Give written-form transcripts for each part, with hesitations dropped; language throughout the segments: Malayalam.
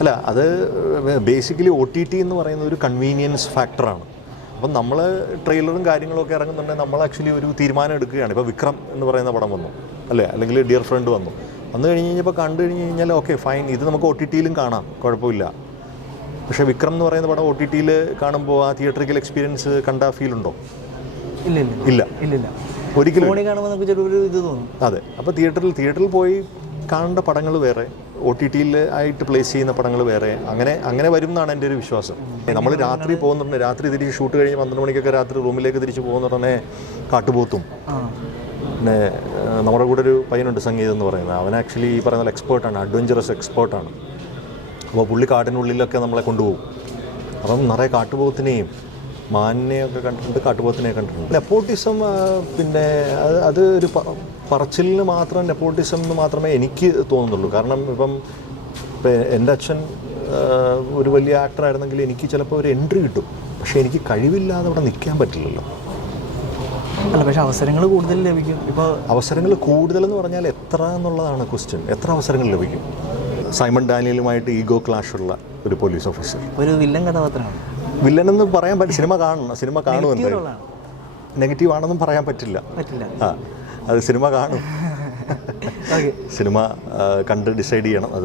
അല്ല, അത് ബേസിക്കലി OTT എന്ന് പറയുന്ന ഒരു കൺവീനിയൻസ് ഫാക്ടറാണ്. അപ്പം നമ്മൾ ട്രെയിലറും കാര്യങ്ങളൊക്കെ ഇറങ്ങുന്നുണ്ടെങ്കിൽ നമ്മൾ ആക്ച്വലി ഒരു തീരുമാനം എടുക്കുകയാണ്. ഇപ്പോൾ വിക്രം എന്ന് പറയുന്ന പടം വന്നു, അല്ലേ, അല്ലെങ്കിൽ ഡിയർ ഫ്രണ്ട് വന്നു കഴിഞ്ഞപ്പോൾ കണ്ടു കഴിഞ്ഞാൽ ഓക്കെ ഫൈൻ, ഇത് നമുക്ക് OTT-ലും കാണാം, കുഴപ്പമില്ല. പക്ഷേ വിക്രം എന്ന് പറയുന്ന പടം OTT-ൽ കാണുമ്പോൾ ആ തിയേറ്ററിക്കൽ എക്സ്പീരിയൻസ് കണ്ട ഫീൽ ഉണ്ടോ? ഇല്ല, ഒരിക്കലും. അതെ, അപ്പോൾ തിയേറ്ററിൽ പോയി കാണേണ്ട പടങ്ങൾ വേറെ, OTT-ൽ ആയിട്ട് പ്ലേസ് ചെയ്യുന്ന പടങ്ങൾ വേറെ, അങ്ങനെ വരും എന്നാണ് എൻ്റെ ഒരു വിശ്വാസം. നമ്മൾ രാത്രി പോകുന്നുണ്ട്, രാത്രി തിരിച്ച് ഷൂട്ട് കഴിഞ്ഞ് 12 മണിക്കൊക്കെ രാത്രി റൂമിലേക്ക് തിരിച്ച് പോകുന്നുടനെ കാട്ടുപോത്തും. പിന്നെ നമ്മുടെ കൂടെ ഒരു പയ്യനുണ്ട് സംഗീതം എന്ന് പറയുന്നത്, അവൻ ആക്ച്വലി ഈ പറയുന്ന എക്സ്പേർട്ടാണ്, അഡ്വഞ്ചറസ് എക്സ്പേർട്ടാണ്. അപ്പോൾ പുള്ളി കാട്ടിനുള്ളിലൊക്കെ നമ്മളെ കൊണ്ടുപോകും. അപ്പം നിറയെ കാട്ടുപോത്തിനെയും മാനിനെയൊക്കെ കണ്ടിട്ടുണ്ട്, കാട്ടുപോത്തിനെയൊക്കെ കണ്ടിട്ടുണ്ട്. നെപ്പോട്ടിസം പിന്നെ അത് ഒരു പറച്ചിലിന് മാത്രം നെപ്പോട്ടിസം എന്ന് മാത്രമേ എനിക്ക് തോന്നുന്നുള്ളൂ. കാരണം ഇപ്പം എൻ്റെ അച്ഛൻ ഒരു വലിയ ആക്ടറായിരുന്നെങ്കിൽ എനിക്ക് ചിലപ്പോൾ ഒരു എൻട്രി കിട്ടും, പക്ഷേ എനിക്ക് കഴിവില്ലാതെ അവിടെ നിൽക്കാൻ പറ്റില്ലല്ലോ. അല്ല, പക്ഷേ അവസരങ്ങൾ കൂടുതൽ ലഭിക്കും. ഇപ്പോൾ അവസരങ്ങൾ കൂടുതലെന്ന് പറഞ്ഞാൽ എത്ര എന്നുള്ളതാണ് ക്വസ്റ്റ്യൻ. എത്ര അവസരങ്ങൾ ലഭിക്കും? സൈമൺ ഡാനിയലുമായിട്ട് ഈഗോ ക്ലാഷുള്ള ഒരു പോലീസ് ഓഫീസർ, ഒരു വില്ലൻ കഥാപാത്രമാണ്. വില്ലനെന്ന് പറയാൻ പറ്റില്ല, സിനിമ കാണുമെന്ന്. നെഗറ്റീവ് ആണെന്നും പറയാൻ പറ്റില്ല. അത് സിനിമ കാണും, സിനിമ കണ്ട് ഡിസൈഡ് ചെയ്യണം. അത്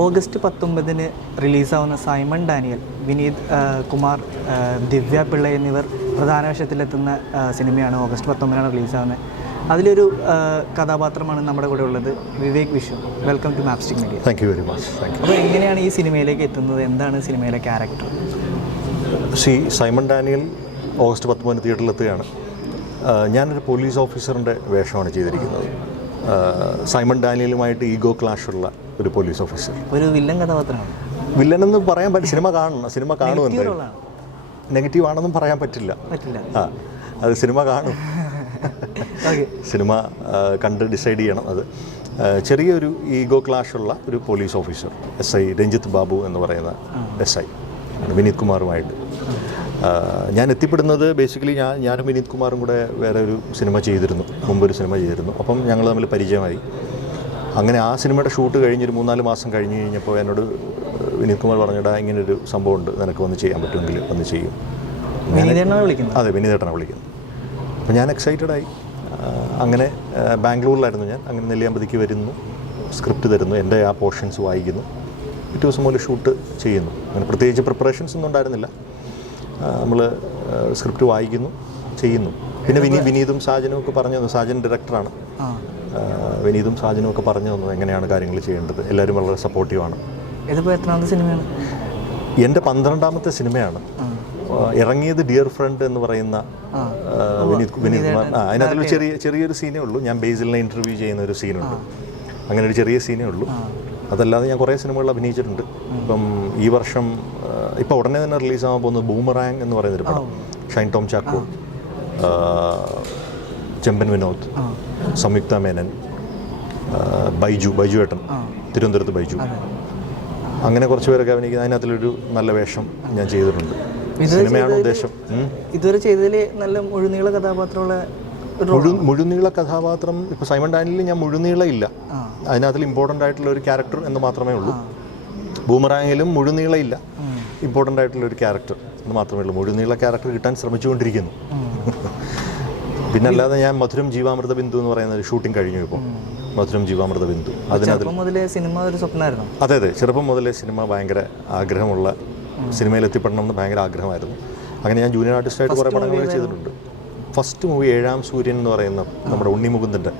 ഓഗസ്റ്റ് 19 റിലീസാവുന്ന സൈമൺ ഡാനിയൽ, വിനീത് കുമാർ, ദിവ്യ പിള്ള എന്നിവർ പ്രധാന വേഷത്തിലെത്തുന്ന സിനിമയാണ്. ഓഗസ്റ്റ് 19 റിലീസാവുന്നത്. അതിലൊരു കഥാപാത്രമാണ് നമ്മുടെ കൂടെ ഉള്ളത്, Vivek Vishwam. Welcome to Mapstick media. Thank you very much. അപ്പോൾ എങ്ങനെയാണ് ഈ സിനിമയിലേക്ക് എത്തുന്നത്? എന്താണ് സിനിമയിലെ ക്യാരക്ടർ? സൈമൺ ഡാനിയൽ ഓഗസ്റ്റ് 19 തിയേറ്ററിലെത്തുകയാണ്. ഞാനൊരു പോലീസ് ഓഫീസറിൻ്റെ വേഷമാണ് ചെയ്തിരിക്കുന്നത്. സൈമൺ ഡാനിയലുമായിട്ട് ഈഗോ ക്ലാഷുള്ള ഒരു പോലീസ് ഓഫീസർ, ഒരു വില്ലൻ കഥാപാത്രമാണ്. വില്ലനെന്ന് പറയാൻ പറ്റില്ല, സിനിമ കാണുമെന്ന്. നെഗറ്റീവ് ആണെന്നും പറയാൻ പറ്റില്ല. അത് സിനിമ കാണും, സിനിമ കണ്ട് ഡിസൈഡ് ചെയ്യണം. അത് ചെറിയൊരു ഈഗോ ക്ലാഷുള്ള ഒരു police officer, SI Ranjith Babu എന്ന് പറയുന്ന SI വിനീത് കുമാറുമായിട്ട്. ഞാൻ എത്തിപ്പെടുന്നത് ബേസിക്കലി ഞാനും വിനീത് കുമാറും കൂടെ വേറെ ഒരു സിനിമ ചെയ്തിരുന്നു, മുമ്പൊരു സിനിമ ചെയ്തിരുന്നു. അപ്പം ഞങ്ങൾ തമ്മിൽ പരിചയമായി. അങ്ങനെ ആ സിനിമയുടെ ഷൂട്ട് കഴിഞ്ഞൊരു 3-4 മാസം കഴിഞ്ഞപ്പോൾ എന്നോട് വിനീത് കുമാർ പറഞ്ഞിടാ, ഇങ്ങനൊരു സംഭവമുണ്ട്, നിനക്ക് വന്ന് ചെയ്യാൻ പറ്റുമെങ്കിൽ വന്ന് ചെയ്യും. അതെ, വിനീതേട്ടനാണ് വിളിക്കുന്നത്. അപ്പോൾ ഞാൻ എക്സൈറ്റഡായി. അങ്ങനെ ബാംഗ്ലൂരിലായിരുന്നു ഞാൻ. അങ്ങനെ നെല്ലിയാമ്പതിക്ക് വരുന്നു, സ്ക്രിപ്റ്റ് തരുന്നു, എൻ്റെ ആ പോർഷൻസ് വായിക്കുന്നു, പിറ്റേ ദിവസം മുതൽ ഷൂട്ട് ചെയ്യുന്നു. അങ്ങനെ പ്രത്യേകിച്ച് പ്രിപ്പറേഷൻസ് ഒന്നും ഉണ്ടായിരുന്നില്ല. നമ്മൾ സ്ക്രിപ്റ്റ് വായിക്കുന്നു, ചെയ്യുന്നു. പിന്നെ വിനീതും സാജനും ഒക്കെ പറഞ്ഞു തന്നു. സാജൻ ഡയറക്ടറാണ്. വിനീതും സാജനും ഒക്കെ പറഞ്ഞു തന്നു എങ്ങനെയാണ് കാര്യങ്ങൾ ചെയ്യേണ്ടത്. എല്ലാവരും വളരെ സപ്പോർട്ടീവാണ്. ഇതിപ്പോൾ എത്രാമത്തെ സിനിമയാണ്? എൻ്റെ 12ാമത്തെ സിനിമയാണ്. ഇറങ്ങിയത് ഡിയർ ഫ്രണ്ട് എന്ന് പറയുന്ന വിനീത് കുമാർ. അതിനകത്തൊരു ചെറിയൊരു സീനേ ഉള്ളൂ. ഞാൻ ബേസിലിനെ ഇൻ്റർവ്യൂ ചെയ്യുന്ന ഒരു സീനുണ്ട്. അങ്ങനെ ഒരു ചെറിയ സീനേ ഉള്ളൂ. അതല്ലാതെ ഞാൻ കുറേ സിനിമകളിൽ അഭിനയിച്ചിട്ടുണ്ട്. ഇപ്പം ഈ വർഷം ഇപ്പോൾ ഉടനെ തന്നെ റിലീസാകാൻ പോകുന്നത് ബൂമറാങ് എന്ന് പറയുന്നൊരു പടം. ഷൈൻ ടോം ചാക്കോ, ചെമ്പൻ വിനോദ്, സംയുക്ത മേനൻ, ബൈജു ഏട്ടൻ, തിരുവനന്തപുരത്ത് ബൈജു, അങ്ങനെ കുറച്ച് പേരൊക്കെ അഭിനയിക്കുന്നത്. അതിനകത്തിലൊരു നല്ല വേഷം ഞാൻ ചെയ്തിട്ടുണ്ട്. സിനിമയാണ് ഉദ്ദേശം. ഇതുവരെ ചെയ്തതിൽ നല്ല മുഴുനീള കഥാപാത്രമുള്ള മുഴുനീള കഥാപാത്രം ഇപ്പോൾ സൈമൺ ഡാനിയലിൽ ഞാൻ മുഴുനീള ഇല്ല. അതിനകത്തിൽ ഇമ്പോർട്ടൻ്റ് ആയിട്ടുള്ള ഒരു ക്യാരക്ടർ എന്ന് മാത്രമേ ഉള്ളൂ. ബൂമറാങ്ങിലും മുഴുനീള ഇല്ല, ഇമ്പോർട്ടൻ്റ് ആയിട്ടുള്ള ഒരു ക്യാരക്ടർ എന്ന് മാത്രമേ ഉള്ളൂ. മുഴുനീള ക്യാരക്ടർ കിട്ടാൻ ശ്രമിച്ചുകൊണ്ടിരിക്കുന്നു. പിന്നെ അല്ലാതെ ഞാൻ മധുരം ജീവാമൃത ബിന്ദു എന്ന് പറയുന്ന ഒരു ഷൂട്ടിംഗ് കഴിഞ്ഞു. ഇപ്പോൾ മധുരം ജീവാമൃത ബിന്ദു, അതിനകത്ത് സിനിമ ഒരു സ്വപ്നമായിരുന്നു. അതെ, ചെറുപ്പം മുതലേ സിനിമ ഭയങ്കര ആഗ്രഹമുള്ള, സിനിമയിൽ എത്തിപ്പെടണം എന്ന് ഭയങ്കര ആഗ്രഹമായിരുന്നു. അങ്ങനെ ഞാൻ ജൂനിയർ ആർട്ടിസ്റ്റായിട്ട് കുറേ പടങ്ങൾ ചെയ്തിട്ടുണ്ട്. ഫസ്റ്റ് മൂവി ഏഴാം സൂര്യൻ എന്ന് പറയുന്ന നമ്മുടെ ഉണ്ണി മുകുന്ദൻ്റെ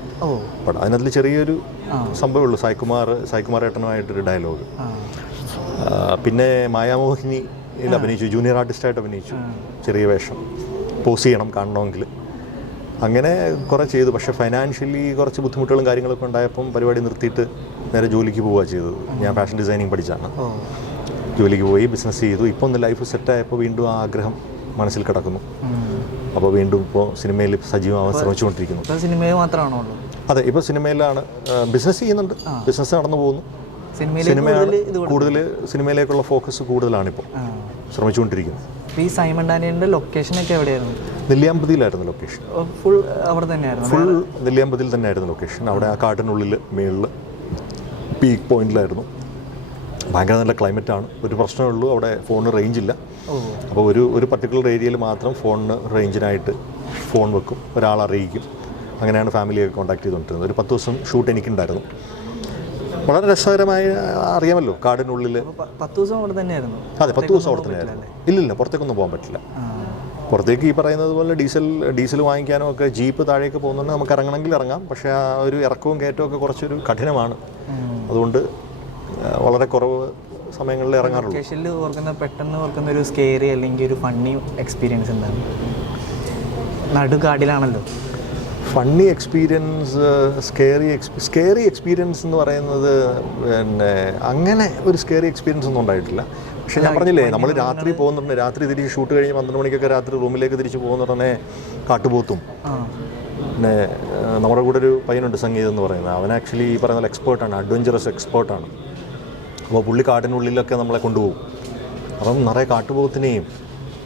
പടം. അതിനകത്തിൽ ചെറിയൊരു സംഭവമുള്ളൂ, സായികുമാർ ഏട്ടനുമായിട്ടൊരു ഡയലോഗ്. പിന്നെ മായാമോഹിനിയിൽ അഭിനയിച്ചു, ജൂനിയർ ആർട്ടിസ്റ്റായിട്ട് അഭിനയിച്ചു, ചെറിയ വേഷം, പോസ് ചെയ്യണം കാണണമെങ്കിൽ. അങ്ങനെ കുറേ ചെയ്തു. പക്ഷേ ഫൈനാൻഷ്യലി കുറച്ച് ബുദ്ധിമുട്ടുകളും കാര്യങ്ങളൊക്കെ ഉണ്ടായപ്പം പരിപാടി നിർത്തിയിട്ട് നേരെ ജോലിക്ക് പോവുകയാണ് ചെയ്തത്. ഞാൻ ഫാഷൻ ഡിസൈനിങ് പഠിച്ചാണ്. ജോലിക്ക് പോയി ബിസിനസ് ചെയ്തു. ഇപ്പോൾ ഒന്ന് ലൈഫ് സെറ്റായപ്പോൾ വീണ്ടും ആ ആഗ്രഹം മനസ്സിൽ കിടക്കുന്നു. അപ്പോൾ വീണ്ടും ഇപ്പോൾ സിനിമയിൽ സജീവമാവാൻ ശ്രമിച്ചുകൊണ്ടിരിക്കുന്നു. സിനിമയിൽ മാത്രമാണോ? അതെ, ഇപ്പോൾ സിനിമയിലാണ്. ബിസിനസ് ചെയ്യുന്നുണ്ട്, ബിസിനസ് നടന്നു പോകുന്നു. സിനിമയാണ് കൂടുതൽ, സിനിമയിലേക്കുള്ള ഫോക്കസ് കൂടുതലാണിപ്പോൾ ശ്രമിച്ചുകൊണ്ടിരിക്കുന്നത്. ഈ സൈമൺ ഡാനിയലിൻ്റെ ലൊക്കേഷനൊക്കെ എവിടെയായിരുന്നു? നെല്ലിയാമ്പതിയിലായിരുന്നു ലൊക്കേഷൻ. ഫുൾ അവിടെ തന്നെയായിരുന്നു? ഫുൾ നെല്ലിയാമ്പതിയിൽ തന്നെയായിരുന്നു ലൊക്കേഷൻ. അവിടെ ആ കാട്ടിനുള്ളിൽ മേളിൽ പീക്ക് പോയിന്റിലായിരുന്നു. ഭയങ്കര നല്ല ക്ലൈമറ്റാണ്. ഒരു പ്രശ്നമേ ഉള്ളൂ, അവിടെ ഫോണിന് റേഞ്ചില്ല. അപ്പോൾ ഒരു പർട്ടിക്കുലർ ഏരിയയിൽ മാത്രം ഫോണിന് റേഞ്ചിനായിട്ട് ഫോൺ വെക്കും, ഒരാൾ അറിയിക്കും. അങ്ങനെയാണ് ഫാമിലിയൊക്കെ കോൺടാക്ട് ചെയ്തുകൊണ്ടിരുന്നത്. ഒരു 10 ദിവസം ഷൂട്ട് എനിക്കുണ്ടായിരുന്നു. വളരെ രസകരമായി, അറിയാമല്ലോ കാടിനുള്ളിൽ. 10 ദിവസം അവിടെ തന്നെയായിരുന്നു? അതെ, 10 ദിവസം അവിടെ തന്നെയായിരുന്നു. ഇല്ലില്ല, പുറത്തേക്കൊന്നും പോകാൻ പറ്റില്ല. പുറത്തേക്ക് ഈ പറയുന്നത് പോലെ ഡീസൽ വാങ്ങിക്കാനോ ഒക്കെ ജീപ്പ് താഴേക്ക് പോകുന്നുണ്ട്. നമുക്ക് ഇറങ്ങണമെങ്കിൽ ഇറങ്ങാം, പക്ഷേ ആ ഒരു ഇറക്കവും കയറ്റവും ഒക്കെ കുറച്ചൊരു കഠിനമാണ്. അതുകൊണ്ട് വളരെ കുറവ് സമയങ്ങളിൽ ഇറങ്ങാറുള്ളൂ. പെട്ടെന്ന് ഓർക്കുന്ന ഒരു സ്കേറി അല്ലെങ്കിൽ ഒരു ഫണ്ണി എക്സ്പീരിയൻസ് എന്താണ്? നടുകാടിലാണല്ലോ. ഫണ്ണി എക്സ്പീരിയൻസ്, സ്കേറി എക്സ്പീരിയൻസ് എന്ന് പറയുന്നത് പിന്നെ അങ്ങനെ ഒരു സ്കേറി എക്സ്പീരിയൻസ് ഒന്നും ഉണ്ടായിട്ടില്ല. പക്ഷേ ഞാൻ പറഞ്ഞില്ലേ, നമ്മൾ രാത്രി പോകുന്നുണ്ട്, രാത്രി തിരിച്ച് ഷൂട്ട് കഴിഞ്ഞ് 12 മണിക്കൊക്കെ രാത്രി റൂമിലേക്ക് തിരിച്ച് പോകുന്നുടനെ കാട്ടുപോത്തും. പിന്നെ നമ്മുടെ കൂടെ ഒരു പയ്യനുണ്ട് സംഗീതം എന്ന് പറയുന്നത്. അവൻ ആക്ച്വലി ഈ പറയുന്ന എക്സ്പേർട്ടാണ്, അഡ്വഞ്ചറസ് എക്സ്പേർട്ടാണ്. അപ്പോൾ പുള്ളി കാട്ടിനുള്ളിലൊക്കെ നമ്മളെ കൊണ്ടുപോകും. അപ്പം നിറയെ കാട്ടുപോത്തിനെയും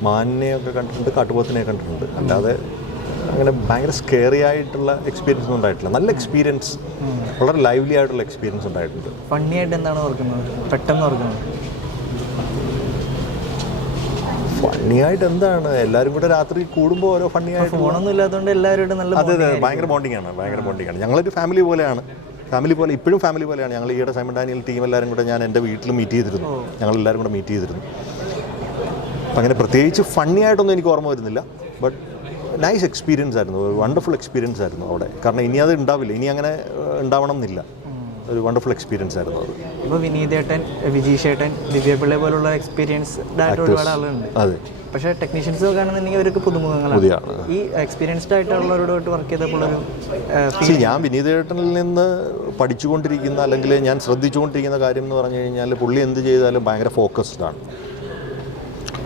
മാനിനെയൊക്കെ കണ്ടിട്ടുണ്ട്, കാട്ടുപോത്തിനെയും കണ്ടിട്ടുണ്ട്. അല്ലാതെ അങ്ങനെ ഭയങ്കര സ്കേറി ആയിട്ടുള്ള എക്സ്പീരിയൻസ് ഒന്നും ഉണ്ടായിട്ടില്ല. നല്ല എക്സ്പീരിയൻസ്, വളരെ ലൈവ്ലി ആയിട്ടുള്ള എക്സ്പീരിയൻസ് ഉണ്ടായിട്ടുണ്ട്. ഫണ്ണി ആയിട്ട് എന്താണ് ഓർക്കുന്നത്, പെട്ടെന്ന് ഓർക്കുന്നത്? ഫണ്ണിയായിട്ട് എന്താണ്, എല്ലാവരും കൂടെ രാത്രി കൂടുമ്പോൾ ഓരോ ഫണ്ണിയായിട്ട്. ഫോണൊന്നും ഇല്ലാത്തതുകൊണ്ട് എല്ലാവരും നല്ല. അതെ, ഭയങ്കര ബോണ്ടിങ്ങാണ്. ഞങ്ങളൊരു ഫാമിലി പോലെയാണ്. ഇപ്പോഴും ഫാമിലി പോലെയാണ്. ഞങ്ങൾ ഈയിടെ സൈമൺ ഡാനിയൽ ടീം എല്ലാവരും കൂടെ ഞാൻ എൻ്റെ വീട്ടിൽ മീറ്റ് ചെയ്തിരുന്നു. ഞങ്ങളെല്ലാവരും കൂടെ മീറ്റ് ചെയ്തിരുന്നു. അപ്പം അങ്ങനെ പ്രത്യേകിച്ച് ഫണ്ണി ആയിട്ടൊന്നും എനിക്ക് ഓർമ്മ വരുന്നില്ല. ബട്ട് നൈസ് എക്സ്പീരിയൻസ് ആയിരുന്നു, ഒരു വണ്ടർഫുൾ എക്സ്പീരിയൻസ് ആയിരുന്നു അവിടെ. കാരണം ഇനി അത് ഉണ്ടാവില്ല, ഇനി അങ്ങനെ ഉണ്ടാവണം എന്നില്ല. ഒരു വണ്ടർഫുൾ എക്സ്പീരിയൻസ് ആയിരുന്നു അത്. ഇപ്പോൾ വിനീതേട്ടൻ, വിജീഷേട്ടൻ, ദിവ്യപിള്ള പോലുള്ള എക്സ്പീരിയൻസ് ഒരുപാട് ആളുകളുണ്ട്. അതെ, പക്ഷേ ടെക്നീഷ്യൻസ് കാണുന്നുണ്ടെങ്കിൽ അവർക്ക് പുതുമുഖങ്ങളാണ്. ഈ എക്സ്പീരിയൻസ്ഡ് ആയിട്ടുള്ളവരോട് വർക്ക് ചെയ്തപ്പോഴൊരു ഞാൻ വിനീതേട്ടനിൽ നിന്ന് പഠിച്ചുകൊണ്ടിരിക്കുന്ന അല്ലെങ്കിൽ ഞാൻ ശ്രദ്ധിച്ചുകൊണ്ടിരിക്കുന്ന കാര്യം എന്ന് പറഞ്ഞു കഴിഞ്ഞാൽ, പുള്ളി എന്ത് ചെയ്താലും ഭയങ്കര ഫോക്കസ്ഡ് ആണ്.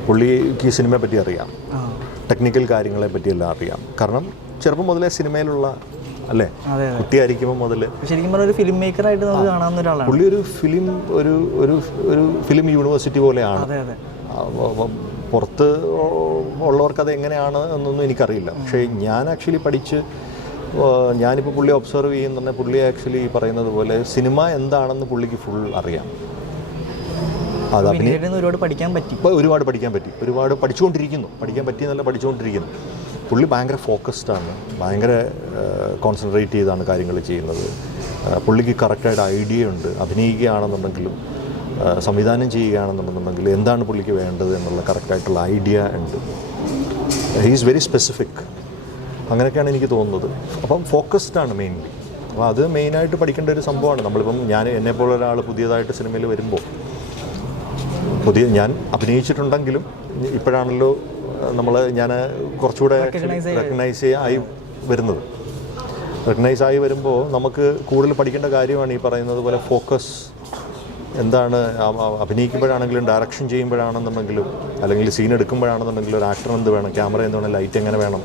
പുള്ളിക്ക് സിനിമയെ പറ്റി അറിയാം, ടെക്നിക്കൽ കാര്യങ്ങളെ പറ്റിയെല്ലാം അറിയാം. കാരണം ചെറുപ്പം മുതലേ സിനിമയിലുള്ള അല്ലേ, കുട്ടിയായിരിക്കുമ്പോൾ മുതൽ ശരിക്കും പറഞ്ഞാൽ ഒരു ഫിലിം മേക്കറായിട്ട് നമുക്ക് കാണാവുന്ന ഒരാളാണ് പുള്ളി. ഒരു ഫിലിം യൂണിവേഴ്സിറ്റി പോലെയാണ്. പുറത്ത് ഉള്ളവർക്കത് എങ്ങനെയാണ് എന്നൊന്നും എനിക്കറിയില്ല. പക്ഷേ ഞാൻ ആക്ച്വലി ഞാനിപ്പോൾ പുള്ളി ഒബ്സർവ് ചെയ്യുന്നുണ്ടെങ്കിൽ പുള്ളി ആക്ച്വലി പറയുന്നത് പോലെ സിനിമ എന്താണെന്ന് പുള്ളിക്ക് ഫുൾ അറിയാം. അത് ഒരുപാട് പഠിക്കാൻ പറ്റി, ഒരുപാട് പഠിച്ചുകൊണ്ടിരിക്കുന്നു. പഠിക്കാൻ പറ്റിയെന്നല്ല, പഠിച്ചുകൊണ്ടിരിക്കുന്നു. പുള്ളി ഭയങ്കര ഫോക്കസ്ഡാണ്, ഭയങ്കര കോൺസെൻട്രേറ്റ് ചെയ്താണ് കാര്യങ്ങൾ ചെയ്യുന്നത്. പുള്ളിക്ക് കറക്റ്റായിട്ട് ഐഡിയ ഉണ്ട്. അഭിനയിക്കുകയാണെന്നുണ്ടെങ്കിലും സംവിധാനം ചെയ്യുകയാണെന്നുണ്ടെങ്കിലും എന്താണ് പുള്ളിക്ക് വേണ്ടത് എന്നുള്ള കറക്റ്റായിട്ടുള്ള ഐഡിയ ഉണ്ട്. He is very specific. അങ്ങനെയൊക്കെയാണ് എനിക്ക് തോന്നുന്നത്. അപ്പം ഫോക്കസ്ഡാണ് മെയിൻലി. അപ്പോൾ അത് മെയിനായിട്ട് പഠിക്കേണ്ട ഒരു സംഭവമാണ്. നമ്മളിപ്പം എന്നെപ്പോലെ ഒരാൾ പുതിയതായിട്ട് സിനിമയിൽ വരുമ്പോൾ, ഞാൻ അഭിനയിച്ചിട്ടുണ്ടെങ്കിലും ഇപ്പോഴാണല്ലോ ഞാൻ കുറച്ചുകൂടെ റെക്കഗ്നൈസ് ആയി വരുമ്പോൾ നമുക്ക് കൂടുതൽ പഠിക്കേണ്ട കാര്യമാണ് ഈ പറയുന്നത് പോലെ ഫോക്കസ് എന്താണ്. അഭിനയിക്കുമ്പോഴാണെങ്കിലും ഡയറക്ഷൻ ചെയ്യുമ്പോഴാണെന്നുണ്ടെങ്കിലും അല്ലെങ്കിൽ സീൻ എടുക്കുമ്പോഴാണെന്നുണ്ടെങ്കിലും ഒരു ആക്ടർ എന്ത് വേണം, ക്യാമറ എന്ത് വേണം, ലൈറ്റ് എങ്ങനെ വേണം,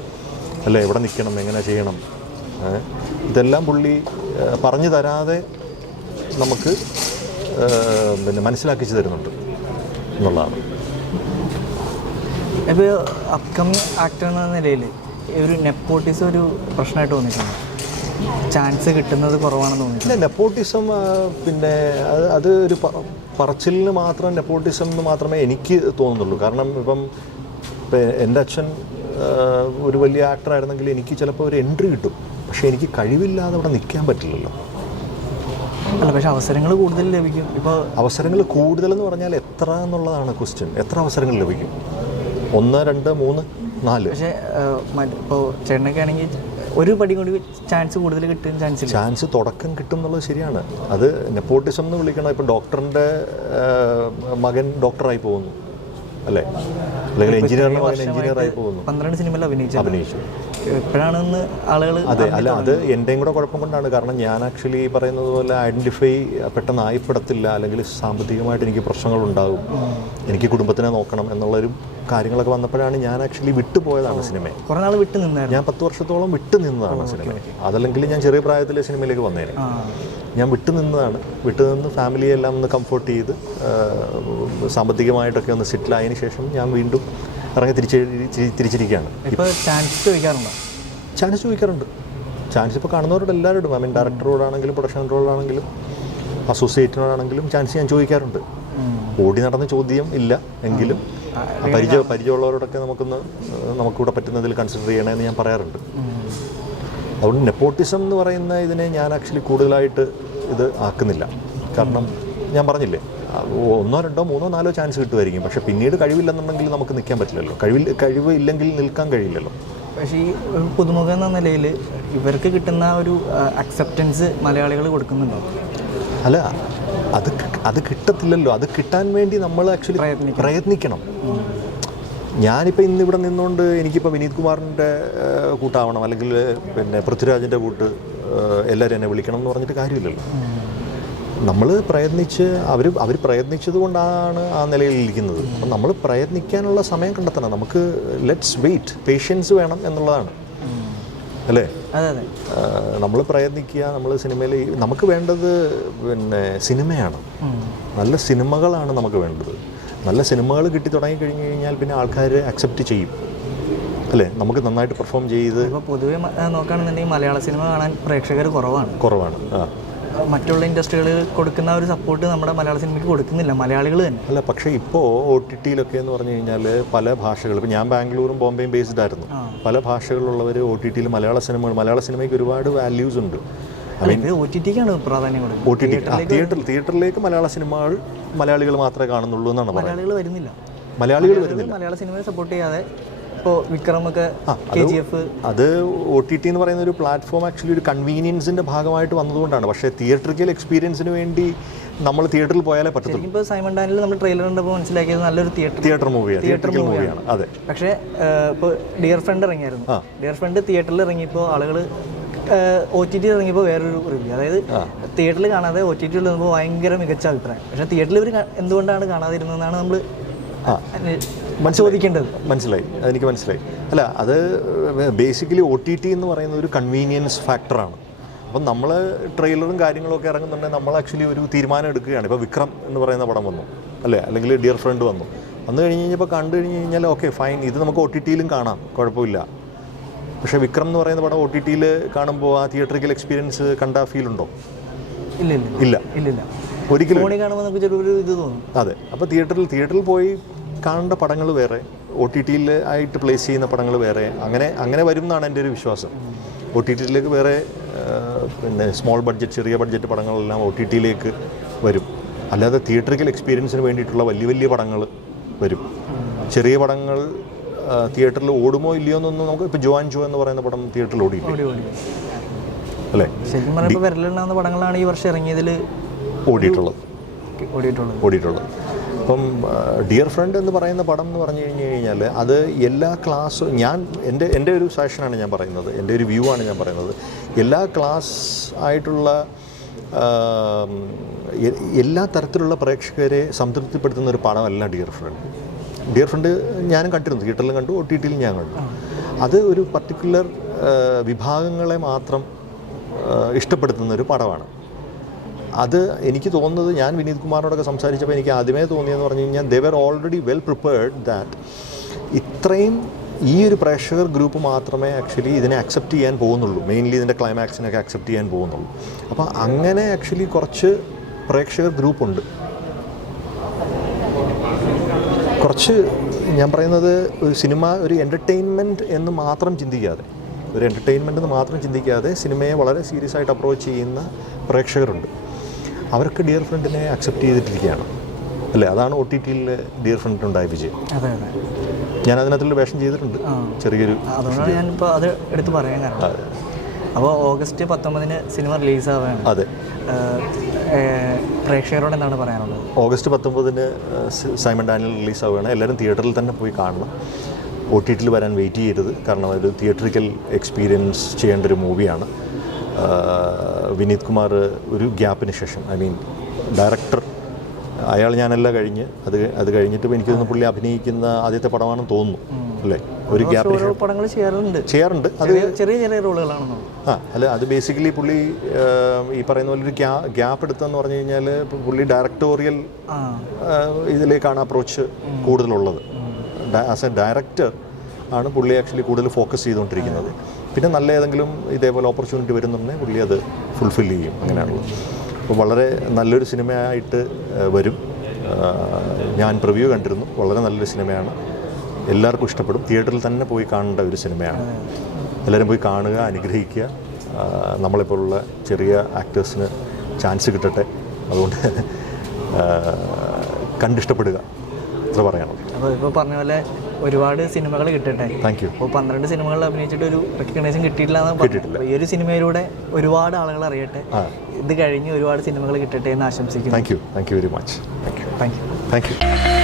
അല്ലേ എവിടെ നിൽക്കണം, എങ്ങനെ ചെയ്യണം, ഇതെല്ലാം പുള്ളി പറഞ്ഞു തരാതെ നമുക്ക് മനസ്സിലാക്കിച്ച് തരുന്നുണ്ട് എന്നുള്ളതാണ്. ഇപ്പോൾ അപ്കമിങ് ആക്ടർ എന്ന നിലയിൽ ഒരു നെപ്പോട്ടിസം ഒരു പ്രശ്നമായിട്ട് തോന്നിയിട്ടുണ്ട്. ചാൻസ് കിട്ടുന്നത് കുറവാണെന്ന് തോന്നിയിട്ടുണ്ട്. നെപ്പോട്ടിസം പിന്നെ അത് ഒരു പറച്ചിലിന് മാത്രം നെപ്പോട്ടിസം എന്ന് മാത്രമേ എനിക്ക് തോന്നുന്നുള്ളൂ. കാരണം ഇപ്പം എൻ്റെ അച്ഛൻ ഒരു വലിയ ആക്ടറായിരുന്നെങ്കിൽ എനിക്ക് ചിലപ്പോൾ ഒരു എൻട്രി കിട്ടും. പക്ഷേ എനിക്ക് കഴിവില്ലാതെ അവിടെ നിൽക്കാൻ പറ്റില്ലല്ലോ. അല്ല, പക്ഷേ അവസരങ്ങൾ കൂടുതൽ ലഭിക്കും. ഇപ്പോൾ അവസരങ്ങൾ കൂടുതലെന്ന് പറഞ്ഞാൽ എത്ര എന്നുള്ളതാണ് ക്വസ്റ്റ്യൻ. എത്ര അവസരങ്ങൾ ലഭിക്കും? 1, 2, 3, 4. പക്ഷേ ഇപ്പോൾ ചേട്ടനൊക്കെ ആണെങ്കിൽ ഒരു പടി കൂടി ചാൻസ് കൂടുതൽ കിട്ടാൻ ചാൻസ് തുടക്കം കിട്ടും എന്നുള്ളത് ശരിയാണ്. അത് നെപ്പോട്ടിസം എന്ന് വിളിക്കണം. ഇപ്പം ഡോക്ടറിൻ്റെ മകൻ ഡോക്ടറായി പോകുന്നു, അല്ലേ, അല്ലെങ്കിൽ എഞ്ചിനീയറിൻ്റെ മകൻ എഞ്ചിനീയറായി പോകുന്നു. 12 സിനിമയിൽ അഭിനയിച്ചു. എപ്പോഴാണെന്ന് ആളുകൾ അത് എൻ്റെയും കൂടെ കുഴപ്പം കൊണ്ടാണ്. കാരണം ഞാൻ ആക്ച്വലി പറയുന്നത് പോലെ ഐഡൻറ്റിഫൈ പെട്ടെന്ന് ആയിപ്പെടത്തില്ല, അല്ലെങ്കിൽ സാമ്പത്തികമായിട്ട് എനിക്ക് പ്രശ്നങ്ങളുണ്ടാകും, എനിക്ക് കുടുംബത്തിനെ നോക്കണം എന്നുള്ളൊരു കാര്യങ്ങളൊക്കെ വന്നപ്പോഴാണ് ഞാൻ ആക്ച്വലി വിട്ടുപോയതാണ് സിനിമയെ. കുറേ നാൾ വിട്ടു നിന്നായിരുന്നു. ഞാൻ 10 വർഷത്തോളം വിട്ടു നിന്നതാണ് സിനിമ. അതല്ലെങ്കിൽ ഞാൻ ചെറിയ പ്രായത്തിൽ സിനിമയിലേക്ക് വന്നേനെ. ഞാൻ വിട്ടുനിന്ന് ഫാമിലിയെല്ലാം ഒന്ന് കംഫോർട്ട് ചെയ്ത് സാമ്പത്തികമായിട്ടൊക്കെ ഒന്ന് സെറ്റിലായതിനു ശേഷം ഞാൻ വീണ്ടും ഇറങ്ങി തിരിച്ചിരിക്കുകയാണ്. ഇപ്പോൾ ചാൻസ് ചോദിക്കാറുണ്ടോ? ചാൻസ് ചോദിക്കാറുണ്ട്. ചാൻസ് ഇപ്പോൾ കാണുന്നവരോട് എല്ലാവരോടും, ഐ മീൻ ഡയറക്ടറോടാണെങ്കിലും പ്രൊഡക്ഷൻ കൺട്രോളാണെങ്കിലും അസോസിയേറ്റിനോടാണെങ്കിലും ചാൻസ് ഞാൻ ചോദിക്കാറുണ്ട്. ഓടി നടന്ന ചോദ്യം ഇല്ല എങ്കിലും പരിചയമുള്ളവരോടൊക്കെ നമുക്കിവിടെ പറ്റുന്നതിൽ കൺസിഡർ ചെയ്യണമെന്ന് ഞാൻ പറയാറുണ്ട്. അതുകൊണ്ട് നെപ്പോട്ടിസം എന്ന് പറയുന്ന ഇതിനെ ഞാൻ ആക്ച്വലി കൂടുതലായിട്ട് ഇത് ആക്കുന്നില്ല. കാരണം ഞാൻ പറഞ്ഞില്ലേ, 1, 2, 3, 4 ചാൻസ് കിട്ടുമായിരിക്കും. പക്ഷേ പിന്നീട് കഴിവില്ലെന്നുണ്ടെങ്കിൽ നമുക്ക് നിൽക്കാൻ പറ്റില്ലല്ലോ. കഴിവ് ഇല്ലെങ്കിൽ നിൽക്കാൻ കഴിയില്ലല്ലോ. പക്ഷേ ഈ പുതുമുഖം എന്ന നിലയിൽ ഇവർക്ക് കിട്ടുന്ന ഒരു അക്സെപ്റ്റൻസ് മലയാളികൾ കൊടുക്കുന്നുണ്ടോ? അല്ല, അത് കിട്ടത്തില്ലല്ലോ. അത് കിട്ടാൻ വേണ്ടി നമ്മൾ ആക്ച്വലി പ്രയത്നിക്കണം. ഞാനിപ്പോൾ ഇന്നിവിടെ നിന്നുകൊണ്ട് എനിക്കിപ്പോൾ വിനീത് കുമാറിൻ്റെ കൂട്ടാവണം, അല്ലെങ്കിൽ പിന്നെ പൃഥ്വിരാജിൻ്റെ കൂട്ട് എല്ലാവരും എന്നെ വിളിക്കണം എന്ന് പറഞ്ഞിട്ട് കാര്യമില്ലല്ലോ. നമ്മൾ പ്രയത്നിച്ച് അവർ പ്രയത്നിച്ചത് കൊണ്ടാണ് ആ നിലയിൽ ഇരിക്കുന്നത്. അപ്പം നമ്മൾ പ്രയത്നിക്കാനുള്ള സമയം കണ്ടെത്തണം. നമുക്ക് ലെറ്റ്സ് വെയിറ്റ്, പേഷ്യൻസ് വേണം എന്നുള്ളതാണ് അല്ലേ. നമ്മൾ പ്രയത്നിക്കുക. നമ്മൾ സിനിമയിൽ നമുക്ക് വേണ്ടത് പിന്നെ സിനിമയാണ്. നല്ല സിനിമകളാണ് നമുക്ക് വേണ്ടത്. നല്ല സിനിമകൾ കിട്ടി തുടങ്ങിക്കഴിഞ്ഞ് കഴിഞ്ഞാൽ പിന്നെ ആൾക്കാർ അക്സെപ്റ്റ് ചെയ്യും അല്ലേ. നമുക്ക് നന്നായിട്ട് പെർഫോം ചെയ്ത് ഇപ്പോൾ പൊതുവെ നോക്കുകയാണെന്നുണ്ടെങ്കിൽ മലയാള സിനിമ കാണാൻ പ്രേക്ഷകർ കുറവാണ്. മറ്റുള്ള ഇൻഡസ്ട്രികളിൽ കൊടുക്കുന്ന ഒരു സപ്പോർട്ട് നമ്മുടെ മലയാള സിനിമയ്ക്ക് കൊടുക്കുന്നില്ല മലയാളികൾ തന്നെ. അല്ല, പക്ഷേ ഇപ്പോൾ OTT-യിലൊക്കെ എന്ന് പറഞ്ഞു കഴിഞ്ഞാൽ പല ഭാഷകൾ, ഇപ്പോൾ ഞാൻ ബാംഗ്ലൂരും ബോംബെയും ബേസ്ഡ് ആയിരുന്നു. പല ഭാഷകളിലുള്ളവർ OTT-യിൽ മലയാള സിനിമയ്ക്ക് ഒരുപാട് വാല്യൂസ് ഉണ്ട്. OTT-ക്കാണ് പ്രാധാന്യം കൊടുക്കുന്നത്. തിയേറ്ററിലേക്ക് മലയാള സിനിമകൾ മലയാളികൾ മാത്രമേ കാണുന്നുള്ളൂ എന്നാണ് പറയുന്നത്. മലയാളികൾ വരുന്നില്ല. മലയാള സിനിമയെ സപ്പോർട്ട് ചെയ്യാതെ ഇപ്പോൾ വിക്രമൊക്കെ KGF, അത് OTT എന്ന് പറയുന്ന ഒരു പ്ലാറ്റ്ഫോം ആക്ച്വലി ഒരു കൺവീനിയൻസിൻ്റെ ഭാഗമായിട്ട് വന്നതുകൊണ്ടാണ്. പക്ഷേ തിയേറ്ററിക്കൽ എക്സ്പീരിയൻസിന് വേണ്ടി നമ്മൾ തിയേറ്ററിൽ പോയാലേ പറ്റത്തുള്ളൂ. ഇപ്പോൾ സൈമൺ ഡാനിയൽ നമ്മൾ ട്രെയിലർ കണ്ടപ്പോൾ മനസ്സിലാക്കിയത് നല്ലൊരു തിയേറ്റർ മൂവിയാണ്. അതെ. പക്ഷേ ഇപ്പോൾ ഡിയർ ഫ്രണ്ട് ഇറങ്ങിയായിരുന്നു. ഡിയർ ഫ്രണ്ട് തിയേറ്ററിൽ ഇറങ്ങിയപ്പോൾ ആളുകൾ OTT ഇറങ്ങിയപ്പോൾ വേറൊരു റിവ്യൂ, അതായത് തിയേറ്ററിൽ കാണാതെ OTT വന്നപ്പോൾ ഭയങ്കര മികച്ച അഭിപ്രായം. പക്ഷേ തിയേറ്ററിൽ ഇവർ എന്തുകൊണ്ടാണ് കാണാതിരുന്നതെന്നാണ് നമ്മൾ ചോദിക്കേണ്ടത്. എനിക്ക് മനസ്സിലായി. അല്ല, അത് ബേസിക്കലി OTT എന്ന് പറയുന്ന ഒരു കൺവീനിയൻസ് ഫാക്ടറാണ്. അപ്പം നമ്മൾ ട്രെയിലറും കാര്യങ്ങളൊക്കെ ഇറങ്ങുന്നുണ്ടെങ്കിൽ നമ്മൾ ആക്ച്വലി ഒരു തീരുമാനം എടുക്കുകയാണ്. ഇപ്പോൾ വിക്രം എന്ന് പറയുന്ന പടം വന്നു അല്ലേ, അല്ലെങ്കിൽ ഡിയർ ഫ്രണ്ട് വന്നു കഴിഞ്ഞപ്പോൾ കണ്ടു കഴിഞ്ഞാൽ ഓക്കെ ഫൈൻ, ഇത് നമുക്ക് OTT-യിലും കാണാം, കുഴപ്പമില്ല. പക്ഷേ വിക്രം എന്ന് പറയുന്ന പടം OTT-യിൽ കാണുമ്പോൾ ആ തിയേറ്ററിക്കൽ എക്സ്പീരിയൻസ് കണ്ട ഫീൽ ഉണ്ടോ? ഇല്ല, ഒരിക്കലും. അതെ. അപ്പോൾ തിയേറ്ററിൽ പോയി കാണേണ്ട പടങ്ങൾ വേറെ, OTT-യിൽ ആയിട്ട് പ്ലേസ് ചെയ്യുന്ന പടങ്ങൾ വേറെ, അങ്ങനെ വരും എന്നാണ് എൻ്റെ ഒരു വിശ്വാസം. OTT-യിലേക്ക് വേറെ പിന്നെ സ്മോൾ ബഡ്ജറ്റ്, ചെറിയ ബഡ്ജറ്റ് പടങ്ങളെല്ലാം OTT-യിലേക്ക് വരും. അല്ലാതെ തിയേറ്ററിക്കൽ എക്സ്പീരിയൻസിന് വേണ്ടിയിട്ടുള്ള വലിയ പടങ്ങൾ വരും. ചെറിയ പടങ്ങൾ തിയേറ്ററിൽ ഓടുമോ ഇല്ലയോ എന്നൊന്നും നമുക്ക് ഇപ്പോൾ ജോ എന്ന് പറയുന്ന പടം തിയേറ്ററിൽ ഓടിയില്ലേ അല്ലേ. ശരിക്കും പറയുമ്പോൾ വിരലിലുണ്ടാകുന്ന പടങ്ങളാണ് ഈ വർഷം ഇറങ്ങിയതിൽ ഓടിയിട്ടുള്ളത്. അപ്പം ഡിയർ ഫ്രണ്ട് എന്ന് പറയുന്ന പടം എന്ന് പറഞ്ഞു കഴിഞ്ഞാൽ അത് എല്ലാ ക്ലാസ്സും, എൻ്റെ ഒരു സജഷനാണ് ഞാൻ പറയുന്നത്, എൻ്റെ ഒരു വ്യൂ ആണ് ഞാൻ പറയുന്നത്. എല്ലാ ക്ലാസ് ആയിട്ടുള്ള എല്ലാ തരത്തിലുള്ള പ്രേക്ഷകരെ സംതൃപ്തിപ്പെടുത്തുന്ന ഒരു പടമല്ല ഡിയർ ഫ്രണ്ട്. ഞാനും കണ്ടിരുന്നു, തിയേറ്ററിലും കണ്ടു, OTT-യിൽ ഞാൻ കണ്ടു. അത് ഒരു പർട്ടിക്കുലർ വിഭാഗങ്ങളെ മാത്രം ഇഷ്ടപ്പെടുത്തുന്ന ഒരു പടമാണ്. അത് എനിക്ക് തോന്നുന്നത്, ഞാൻ വിനീത് കുമാറിനോടൊക്കെ സംസാരിച്ചപ്പോൾ എനിക്ക് ആദ്യമേ തോന്നിയെന്ന് പറഞ്ഞു കഴിഞ്ഞാൽ they were already well prepared that ഇത്രയും ഈ ഒരു പ്രേക്ഷകർ ഗ്രൂപ്പ് മാത്രമേ ആക്ച്വലി ഇതിനെ അക്സെപ്റ്റ് ചെയ്യാൻ പോകുന്നുള്ളൂ, മെയിൻലി ഇതിൻ്റെ ക്ലൈമാക്സിനൊക്കെ അക്സെപ്റ്റ് ചെയ്യാൻ പോകുന്നുള്ളൂ. അപ്പോൾ അങ്ങനെ ആക്ച്വലി കുറച്ച് പ്രേക്ഷകർ ഗ്രൂപ്പുണ്ട്. കുറച്ച് ഞാൻ പറയുന്നത് ഒരു സിനിമ ഒരു എൻ്റർടൈൻമെൻറ്റ് എന്ന് മാത്രം ചിന്തിക്കാതെ സിനിമയെ വളരെ സീരിയസ് ആയിട്ട് അപ്രോച്ച് ചെയ്യുന്ന പ്രേക്ഷകരുണ്ട്. അവർക്ക് ഡിയർ ഫ്രണ്ടിനെ അക്സെപ്റ്റ് ചെയ്തിട്ടിരിക്കുകയാണ് അല്ലേ. അതാണ് OTT-യിൽ ഡിയർ ഫ്രണ്ടിനുണ്ടായ വിജയം. ഞാൻ അതിനകത്തുള്ള വേഷം ചെയ്തിട്ടുണ്ട്, ചെറിയൊരു. അതുകൊണ്ടാണ് ഞാനിപ്പോൾ അത് എടുത്ത് പറയാൻ കാരണം. അപ്പോൾ ഓഗസ്റ്റ് 19 സിനിമ റിലീസാവുകയാണ്. അതെ. പ്രേക്ഷകരോട് എന്താണ് പറയാനുള്ളത്? ഓഗസ്റ്റ് 19 സൈമൺ ഡാനിയൽ റിലീസാവുകയാണ്. എല്ലാവരും തിയേറ്ററിൽ തന്നെ പോയി കാണണം. OTT-യിൽ വരാൻ വെയിറ്റ് ചെയ്യരുത്. കാരണം ഒരു തിയേറ്ററിക്കൽ എക്സ്പീരിയൻസ് ചെയ്യേണ്ട ഒരു മൂവിയാണ്. വിനീത് കുമാർ ഒരു ഗ്യാപ്പിന് ശേഷം, ഐ മീൻ ഡയറക്ടർ, അയാൾ ഞാനെല്ലാം കഴിഞ്ഞ് അത് കഴിഞ്ഞിട്ട് എനിക്ക് തോന്നുന്നു പുള്ളി അഭിനയിക്കുന്ന ആദ്യത്തെ പടമാണെന്ന് തോന്നുന്നു അല്ലേ. ഒരു ഗ്യാപ്പിന് പടങ്ങൾ ചെയ്യാറുണ്ട്. അത് ചെറിയ റോളുകളാണോ? അല്ല, അത് ബേസിക്കലി പുള്ളി ഈ പറയുന്ന പോലെ ഒരു ഗ്യാപ്പ് എടുത്തെന്ന് പറഞ്ഞു കഴിഞ്ഞാൽ പുള്ളി ഡയറക്ടോറിയൽ ഇതിലേക്കാണ് അപ്രോച്ച് കൂടുതലുള്ളത്. ആസ് എ ഡയറക്ടർ ആണ് പുള്ളി ആക്ച്വലി കൂടുതൽ ഫോക്കസ് ചെയ്തുകൊണ്ടിരിക്കുന്നത്. പിന്നെ നല്ല ഏതെങ്കിലും ഇതേപോലെ ഓപ്പർച്യൂണിറ്റി വരുന്നുണ്ടെങ്കിൽ പുള്ളി അത് ഫുൾഫിൽ ചെയ്യും. അങ്ങനെയാണുള്ളത്. അപ്പോൾ വളരെ നല്ലൊരു സിനിമയായിട്ട് വരും. ഞാൻ പ്രിവ്യൂ കണ്ടിരുന്നു. വളരെ നല്ലൊരു സിനിമയാണ്. എല്ലാവർക്കും ഇഷ്ടപ്പെടും. തിയേറ്ററിൽ തന്നെ പോയി കാണേണ്ട ഒരു സിനിമയാണ്. എല്ലാവരും പോയി കാണുക, അനുഗ്രഹിക്കുക. നമ്മളെപ്പോലുള്ള ചെറിയ ആക്ടേഴ്സിന് ചാൻസ് കിട്ടട്ടെ. അതുകൊണ്ട് കണ്ടിഷ്ടപ്പെടുക, അത്ര പറയണം. അപ്പോൾ ഇപ്പോൾ പറഞ്ഞ പോലെ ഒരുപാട് സിനിമകൾ കിട്ടട്ടെ. Thank you. അപ്പോൾ 12 സിനിമകളിൽ അഭിനയിച്ചിട്ട് ഒരു റെക്കഗ്നേഷൻ കിട്ടിയിട്ടില്ല എന്ന് പറഞ്ഞിട്ടില്ല. ഈ ഒരു സിനിമയിലൂടെ ഒരുപാട് ആളുകൾ അറിയട്ടെ. ഇത് കഴിഞ്ഞ് ഒരുപാട് സിനിമകൾ കിട്ടട്ടെ എന്ന് ആശംസിക്കുന്നു. Thank you very much. Thank you. Thank you.